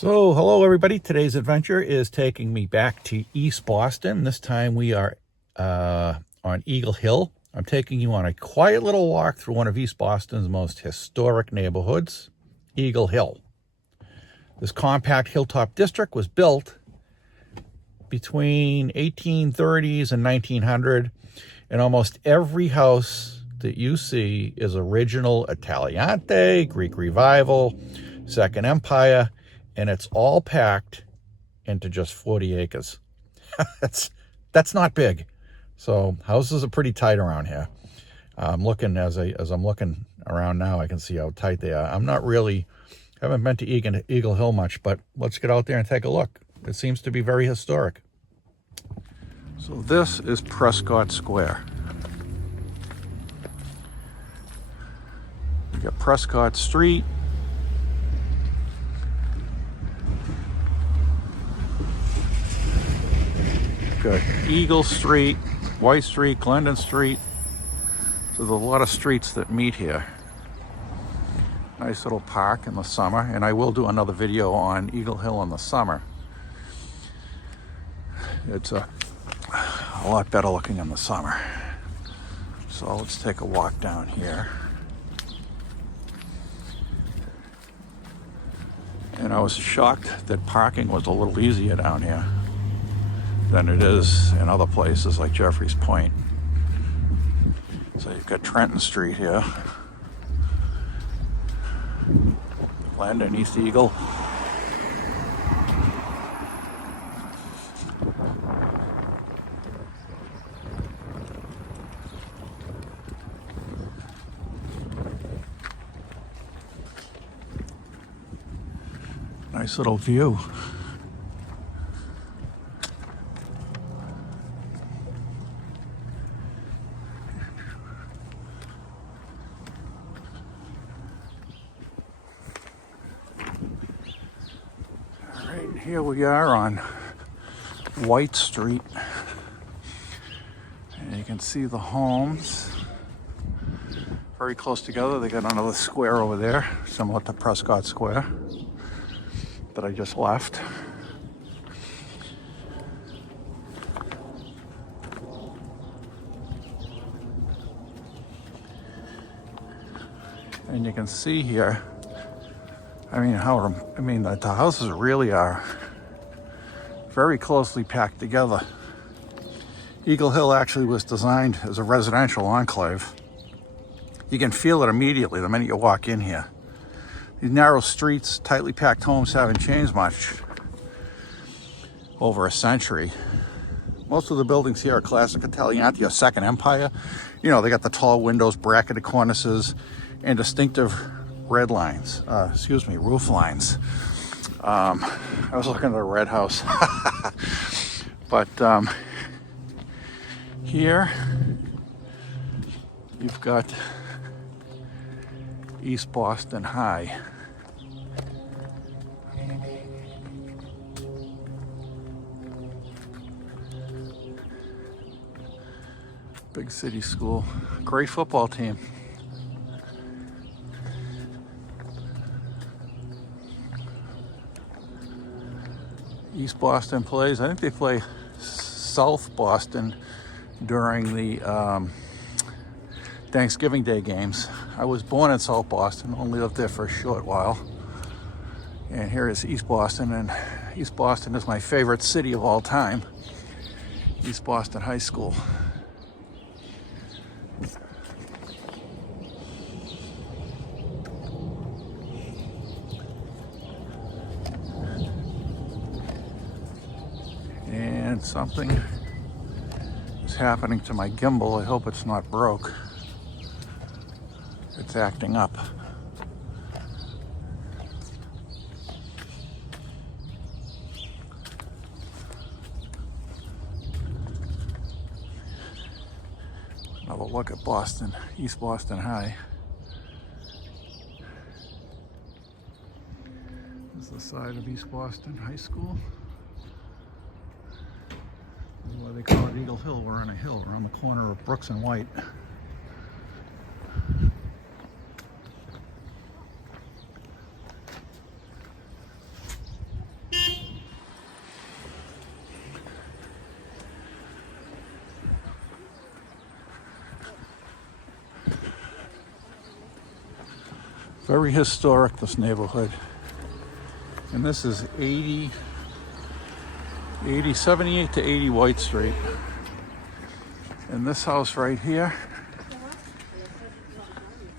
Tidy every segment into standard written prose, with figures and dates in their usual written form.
So, hello everybody. Today's adventure is taking me back to Eastboston. This time we are on Eagle Hill. I'm taking you on a quiet little walk through one of Eastboston's most historic neighborhoods, Eagle Hill. This compact hilltop district was built between 1830s and 1900, and almost every house that you see is original Italianate, Greek Revival, Second Empire, and it's all packed into just 40 acres. That's not big. So houses are pretty tight around here. I'm looking as I'm looking around now, I can see how tight they are. Haven't been to Eagle Hill much, but let's get out there and take a look. It seems to be very historic. So this is Prescott Square. You got Prescott Street. Got Eagle Street, White Street, Glendon Street. So there's a lot of streets that meet here. Nice little park in the summer, and I will do another video on Eagle Hill in the summer. It's a lot better looking in the summer. So let's take a walk down here. And I was shocked that parking was a little easier down here than it is in other places like Jeffrey's Point. So you've got Trenton Street here, Glendon, East Eagle. Nice little view. Here we are on White Street, and you can see the homes very close together. They got another square over there, similar to Prescott Square that I just left. And you can see here, the houses really are very closely packed together. Eagle Hill actually was designed as a residential enclave. You can feel it immediately the minute you walk in here. These narrow streets, tightly packed homes haven't changed much over a century. Most of the buildings here are classic Italianate or Second Empire. You know, they got the tall windows, bracketed cornices, and distinctive roof lines. I was looking at a red house. But here you've got Eastboston High. Big city school. Great football team. Eastboston plays. I think they play South Boston during the Thanksgiving Day games. I was born in South Boston, only lived there for a short while. And here is Eastboston, and Eastboston is my favorite city of all time. Eastboston High School. And something is happening to my gimbal. I hope it's not broke. It's acting up. Another look at Eastboston High. This is the side of Eastboston High School. This is why they call it Eagle Hill. We're on a hill around the corner of Brooks and White. Very historic, this neighborhood. And this is 78 to 80 White Street. And this house right here,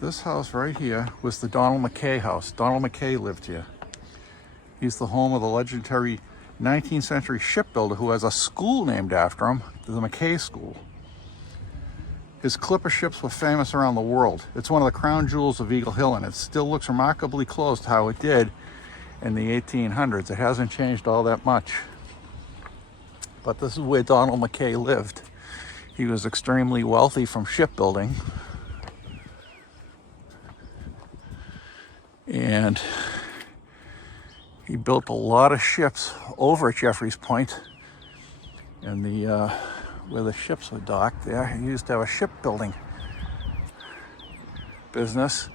was the Donald McKay house. Donald McKay lived here. He's the home of the legendary 19th century shipbuilder who has a school named after him, the McKay School. His clipper ships were famous around the world. It's one of the crown jewels of Eagle Hill, and it still looks remarkably close to how it did in the 1800s. It hasn't changed all that much. But this is where Donald McKay lived. He was extremely wealthy from shipbuilding. And he built a lot of ships over at Jeffreys Point. And where the ships were docked there, he used to have a shipbuilding business.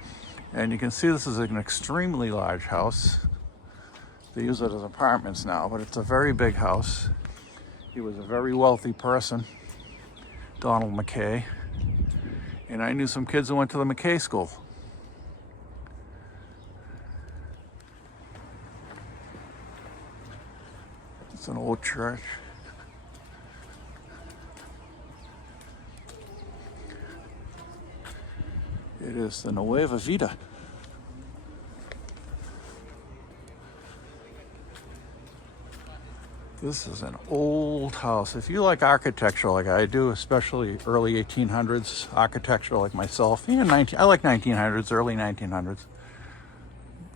And you can see this is an extremely large house. They use it as apartments now, but it's a very big house. He was a very wealthy person, Donald McKay. And I knew some kids who went to the McKay School. It's an old church. It is the Nueva Vida. This is an old house. If you like architecture like I do, especially early 1800s architecture like myself, I like 1900s, early 1900s.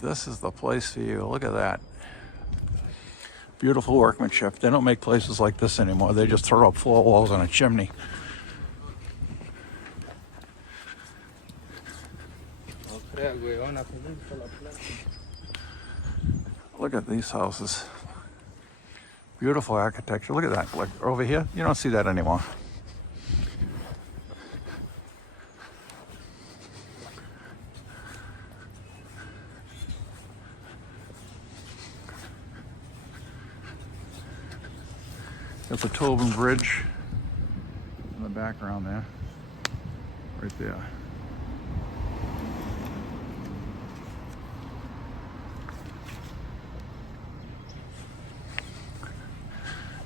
This is the place for you. Look at that. Beautiful workmanship. They don't make places like this anymore. They just throw up floor walls on a chimney. Look at these houses. Beautiful architecture. Look at that. Like over here, you don't see that anymore. There's a Tobin Bridge in the background there. Right there.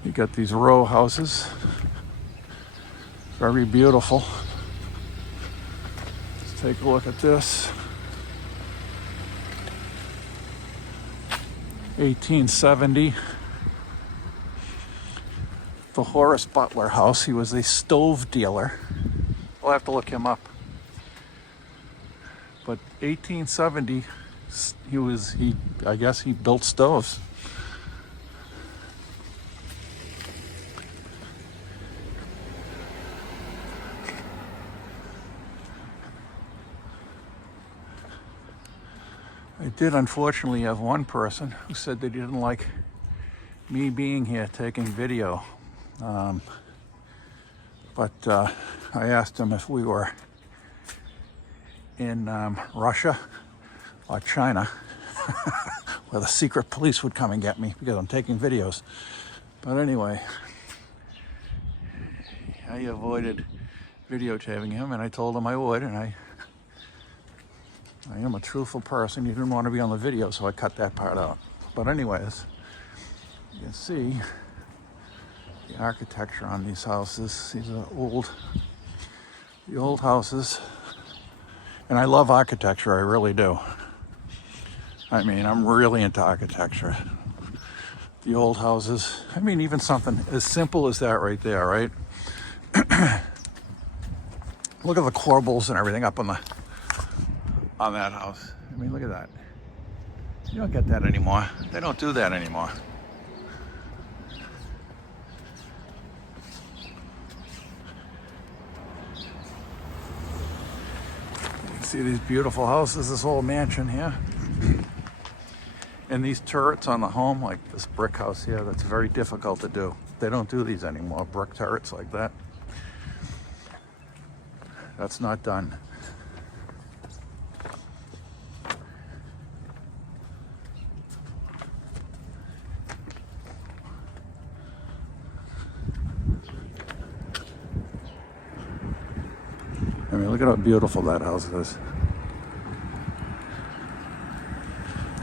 You got these row houses, very beautiful. Let's take a look at this. 1870. The Horace Butler house. He was a stove dealer. We'll have to look him up. But 1870, I guess he built stoves. I did unfortunately have one person who said they didn't like me being here taking video. But I asked him if we were in Russia or China, where the secret police would come and get me because I'm taking videos. But anyway, I avoided videotaping him, and I told him I would, and I am a truthful person. He didn't want to be on the video, so I cut that part out. But anyways, you can see the architecture on these houses. These are the old houses. And I love architecture, I really do. I mean, I'm really into architecture. The old houses. I mean, even something as simple as that right there, right? Look at the corbels and everything up on that house. I mean, look at that. You don't get that anymore. They don't do that anymore. You can see these beautiful houses, this whole mansion here. And these turrets on the home, like this brick house here, that's very difficult to do. They don't do these anymore, brick turrets like that. That's not done. I mean, look at how beautiful that house is.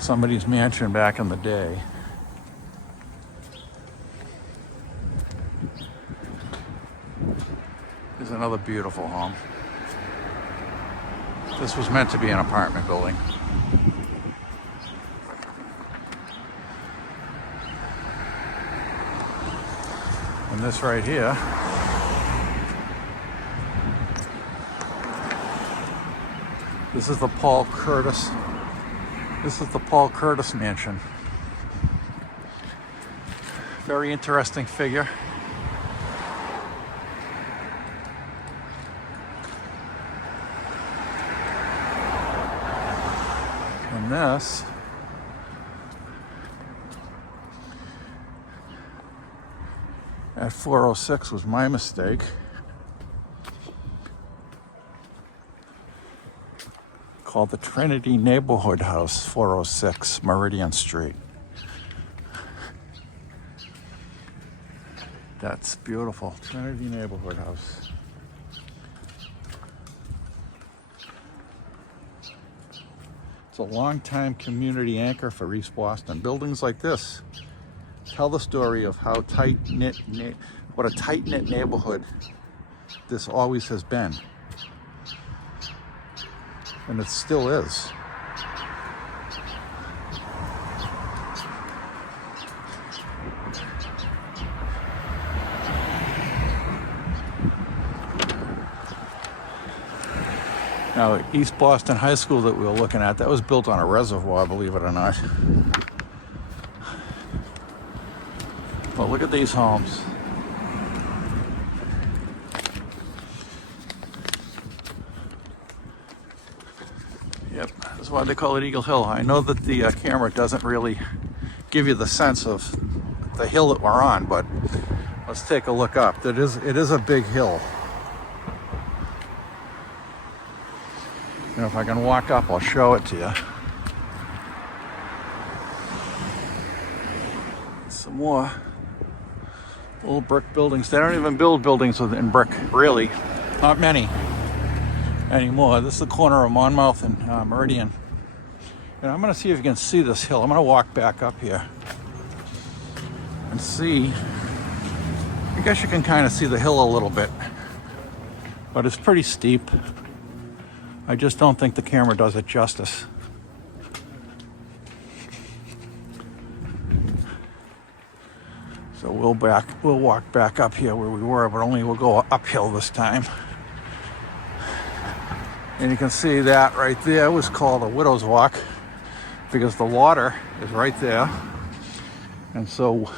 somebody's mansion back in the day. Here's another beautiful home. This was meant to be an apartment building. And this right here this is the Paul Curtis. This is the Paul Curtis mansion. Very interesting figure. And this at 406 was my mistake. Called the Trinity Neighborhood House, 406 Meridian Street. That's beautiful. Trinity Neighborhood House. It's a long-time community anchor for Eastboston. Buildings like this tell the story of how what a tight-knit neighborhood this always has been. And it still is. Now, Eastboston High School that we were looking at, that was built on a reservoir, believe it or not. But look at these homes. Yep, that's why they call it Eagle Hill. I know that the camera doesn't really give you the sense of the hill that we're on, but let's take a look up. It is a big hill. And if I can walk up, I'll show it to you. Some more old brick buildings. They don't even build buildings in brick, really. Not many anymore. This is the corner of Monmouth and Meridian. And I'm going to see if you can see this hill. I'm going to walk back up here and see. I guess you can kind of see the hill a little bit, but it's pretty steep. I just don't think the camera does it justice. So we'll walk back up here where we were, but only we'll go uphill this time. And you can see that right there was called a Widow's Walk because the water is right there. And so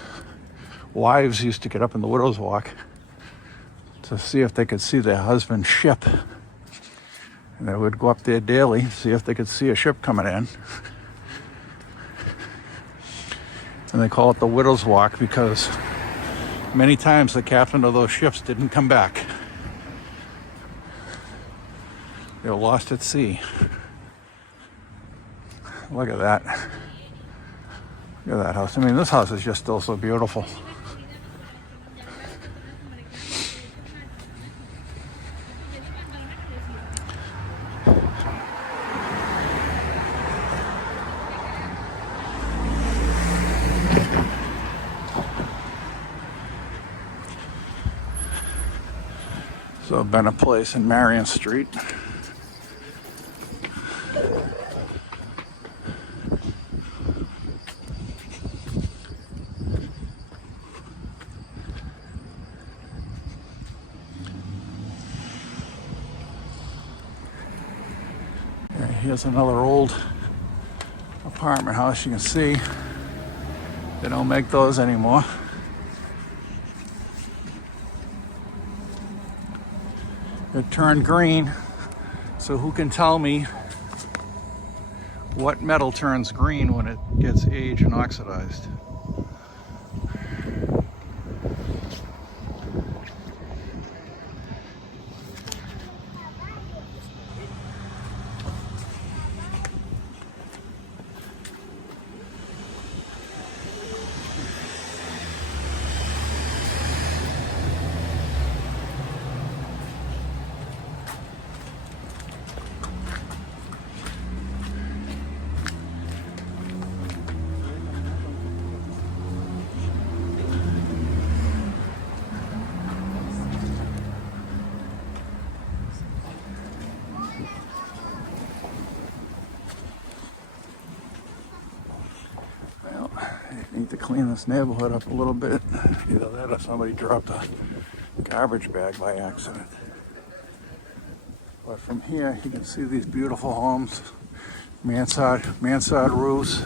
wives used to get up in the Widow's Walk to see if they could see their husband's ship. And they would go up there daily, see if they could see a ship coming in. And they call it the Widow's Walk because many times the captain of those ships didn't come back. They were lost at sea. Look at that. Look at that house. I mean, this house is just still so beautiful. So I've been a place in Marion Street. Here's another old apartment house. You can see they don't make those anymore. It turned green, so who can tell me what metal turns green when it gets aged and oxidized? Need to clean this neighborhood up a little bit. Either that or somebody dropped a garbage bag by accident. But from here, you can see these beautiful homes, mansard roofs.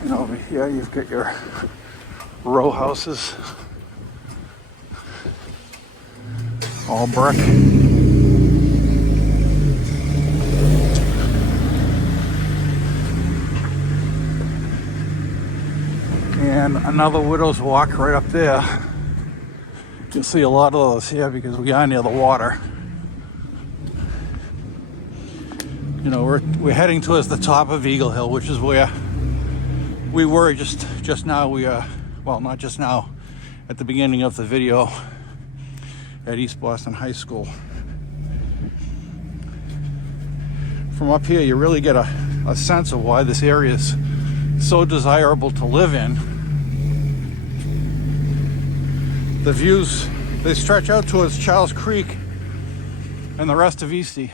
And over here, you've got your row houses, all brick. And another Widow's Walk right up there. You'll see a lot of those here because we are near the water. You know, we're heading towards the top of Eagle Hill, which is where we were just now. We are, well, not just now, at the beginning of the video at Eastboston High School. From up here, you really get a sense of why this area is so desirable to live in. The views, they stretch out towards Charles Creek and the rest of Eastie.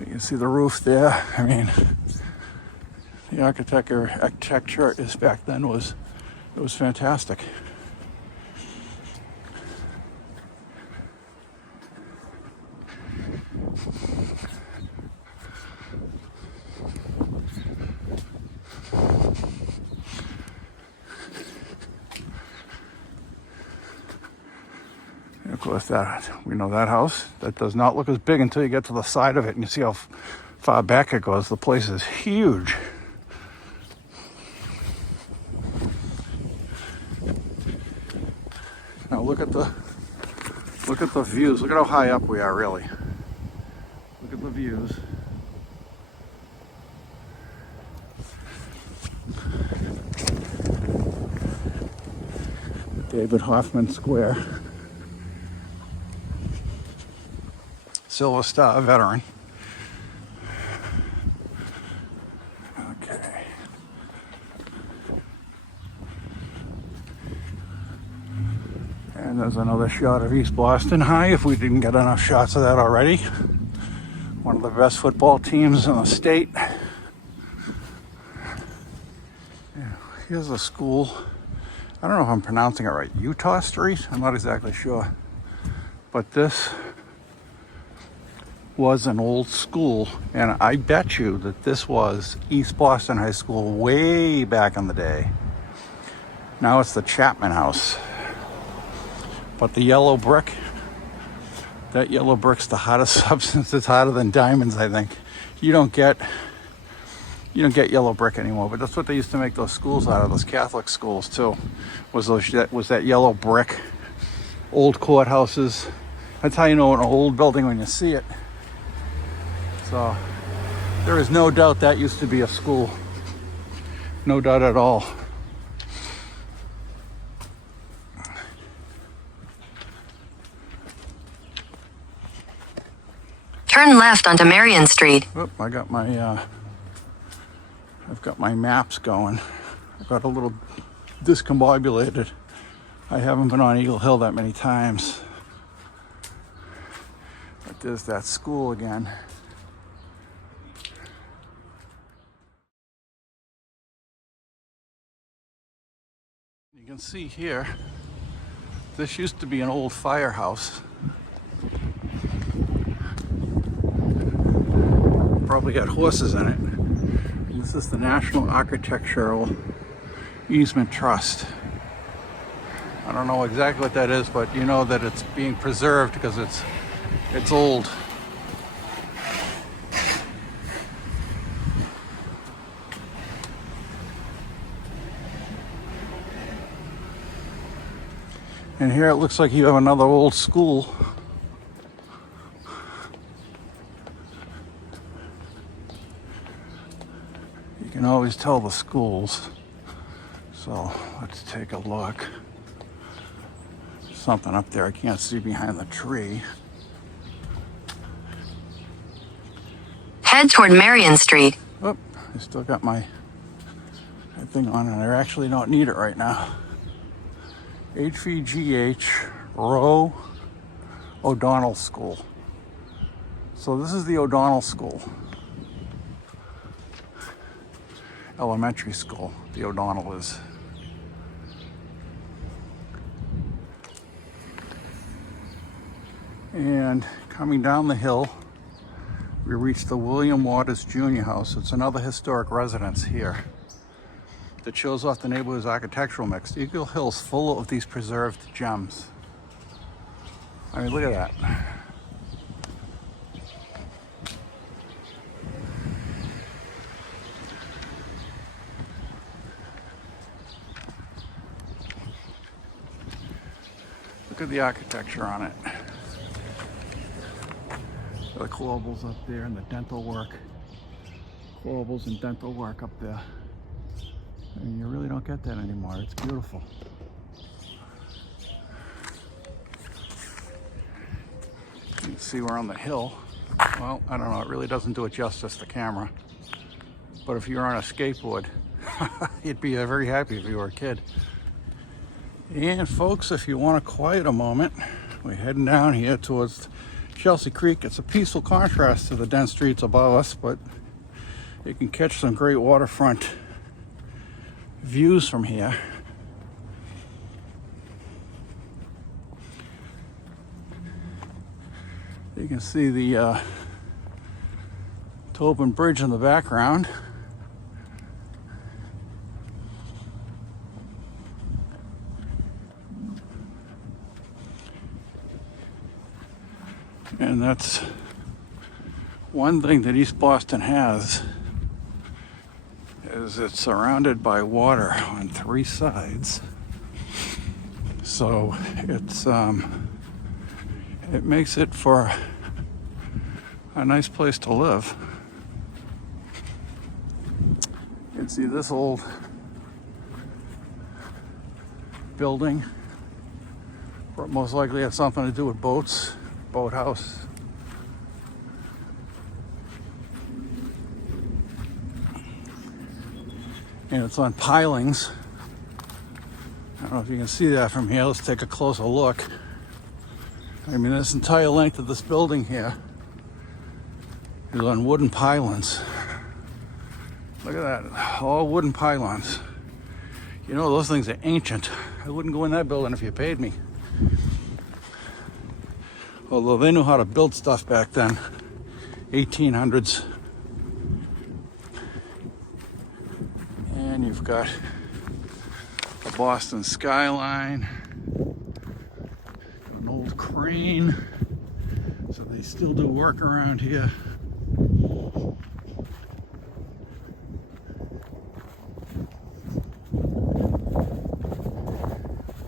You can see the roof there. I mean, the architecture is back then was fantastic. And of course, we know that house, that does not look as big until you get to the side of it and you see how far back it goes. The place is huge. Now look at the views. Look at how high up we are, really. Look at the views. David Hoffman Square. Silver Star veteran. Okay. And there's another shot of Eastboston High, if we didn't get enough shots of that already. One of the best football teams in the state. Yeah, here's a school. I don't know if I'm pronouncing it right. Utah Street? I'm not exactly sure. But this was an old school, and I bet you that this was Eastboston High School way back in the day. Now it's the Chapman House. But the yellow brick, that yellow brick's the hottest substance. It's hotter than diamonds, I think. You don't get yellow brick anymore, but that's what they used to make those schools out of, those Catholic schools too, was that yellow brick. Old courthouses. That's how you know an old building when you see it. So there is no doubt that used to be a school. No doubt at all. Turn left onto Marion Street. Oh, I've got my maps going. I've got a little discombobulated. I haven't been on Eagle Hill that many times. But there's that school again. You can see here, this used to be an old firehouse. Probably got horses in it. And this is the National Architectural Easement Trust. I don't know exactly what that is, but you know that it's being preserved because it's old. And here it looks like you have another old school. You can always tell the schools. So let's take a look. Something up there I can't see behind the tree. Head toward Marion Street. Oh, I still got my thing on and I actually don't need it right now. HVGH Row O'Donnell School. So this is the O'Donnell School. Elementary school, the O'Donnell is. And coming down the hill, we reach the William Waters Jr. House. It's another historic residence here that shows off the neighborhood's architectural mix. Eagle Hill's full of these preserved gems. I mean, look at that. Look at the architecture on it. The corbels up there and the dental work. Corbels and dental work up there. I mean, you really don't get that anymore. It's beautiful. You can see we're on the hill. Well, I don't know, it really doesn't do it justice, the camera. But if you're on a skateboard, you'd be very happy if you were a kid. And folks, if you want to quiet a moment, we're heading down here towards Chelsea Creek. It's a peaceful contrast to the dense streets above us, but you can catch some great waterfront views from here. You can see the Tobin Bridge in the background. And that's one thing that Eastboston has, is it's surrounded by water on three sides. So it's it makes it for a nice place to live. You can see this old building, most likely has something to do with boats, boathouse. And it's on pilings. I don't know if you can see that from here. Let's take a closer look. I mean, this entire length of this building here is on wooden pylons. Look at that, all wooden pylons. You know, those things are ancient. I wouldn't go in that building if you paid me. Although they knew how to build stuff back then, 1800s. And you've got the Boston skyline, an old crane. So they still do work around here.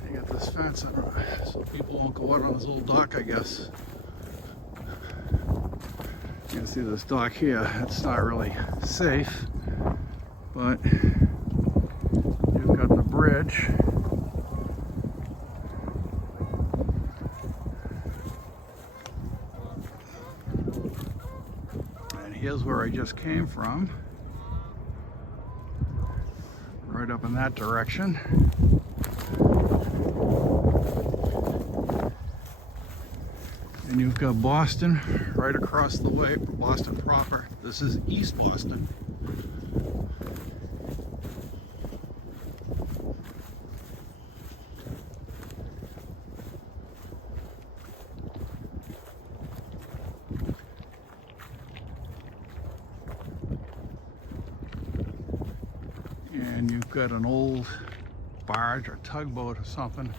They got this fence so people won't go out on this little dock, I guess. You can see this dock here. It's not really safe, but you've got the bridge. And here's where I just came from. Right up in that direction. And you've got Boston right across the way, Boston proper. This is Eastboston. And you've got an old barge or tugboat or something.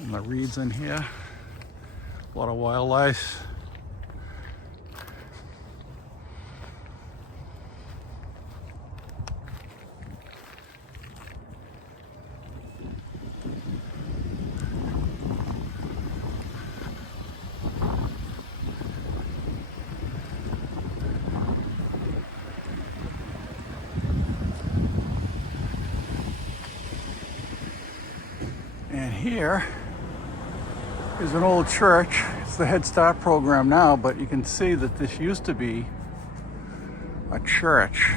And the reeds in here, a lot of wildlife. And here is an old church. It's the Head Start program now, but you can see that this used to be a church.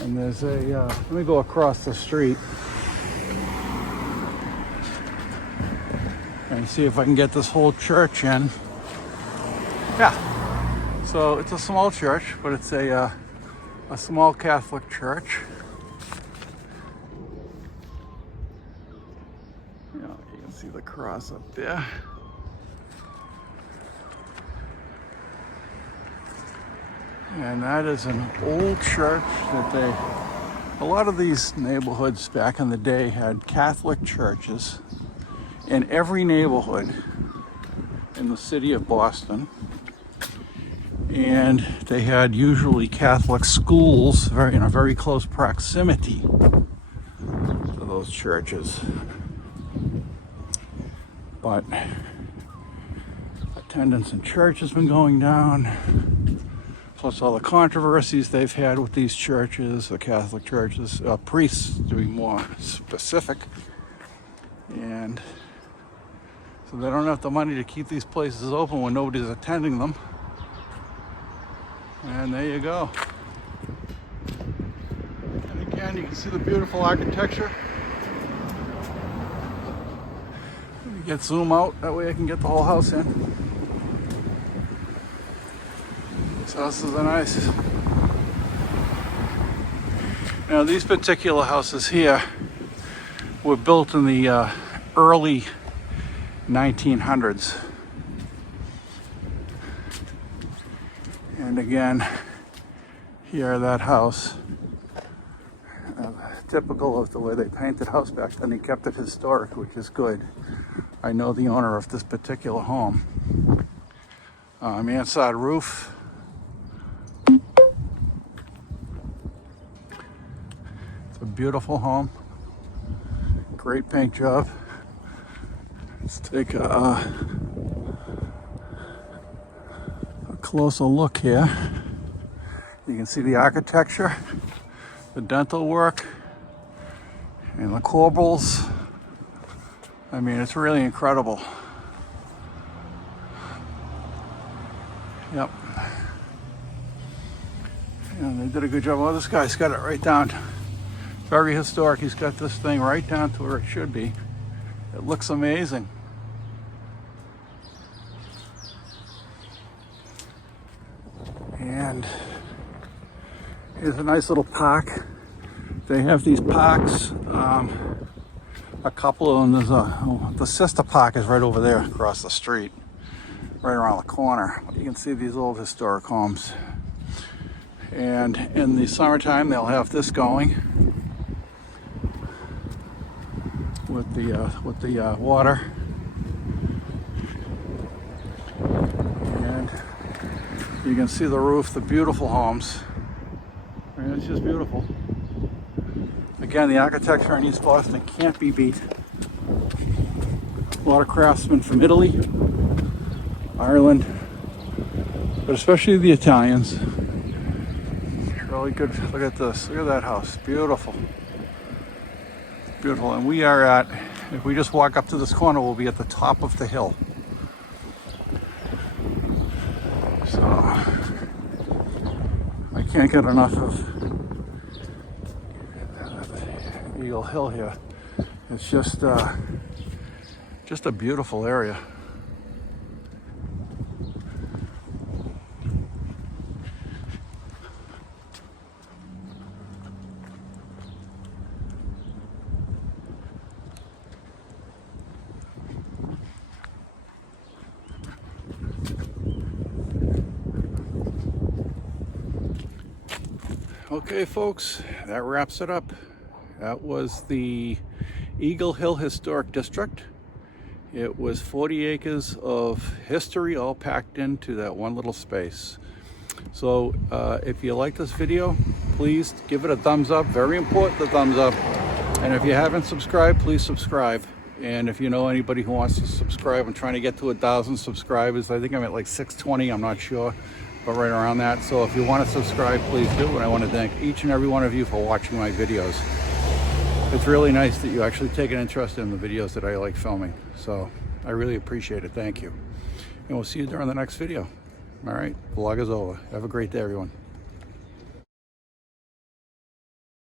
And there's a, let me go across the street and see if I can get this whole church in. Yeah, so it's a small church, but it's a small Catholic church. You know, you can see the cross up there. And that is an old church that a lot of these neighborhoods back in the day had Catholic churches in every neighborhood in the city of Boston. And they had usually Catholic schools in a very close proximity to those churches. But attendance in church has been going down. Plus all the controversies they've had with these churches, the Catholic churches, priests to be more specific. And so they don't have the money to keep these places open when nobody's attending them. And there you go. And again, you can see the beautiful architecture. Let me get zoom out, that way I can get the whole house in. These houses are nice. Now these particular houses here were built in the early 1900s. And again, here that house, typical of the way they painted house back then. He kept it historic, which is good. I know the owner of this particular home. Mansard roof. It's a beautiful home. Great paint job. Let's take a closer look here. You can see the architecture, the dental work, and the corbels. I mean, it's really incredible. Yep. And they did a good job. Oh, this guy's got it right down. Very historic. He's got this thing right down to where it should be. It looks amazing. And here's a nice little park. They have these parks, a couple of them. There's the sister park is right over there across the street, right around the corner. You can see these old historic homes. And in the summertime, they'll have this going with the water. And you can see the roof, the beautiful homes. I mean, it's just beautiful. Again, the architecture in Eastboston can't be beat. A lot of craftsmen from Italy, Ireland, but especially the Italians. Really good. Look at this. Look at that house. Beautiful. Beautiful. And we are at, if we just walk up to this corner, we'll be at the top of the hill. So I can't get enough of Eagle Hill here. It's just a beautiful area. Okay, folks, that wraps it up. That was the Eagle Hill Historic District. It was 40 acres of history all packed into that one little space. So if you like this video, please give it a thumbs up. Very important, the thumbs up. And if you haven't subscribed, please subscribe. And if you know anybody who wants to subscribe, I'm trying to get to 1,000 subscribers. I think I'm at like 620, I'm not sure, but right around that. So if you want to subscribe, please do. And I want to thank each and every one of you for watching my videos. It's really nice that you actually take an interest in the videos that I like filming. So I really appreciate it. Thank you. and we'll see you during the next video. All right, vlog is over. Have a great day, everyone.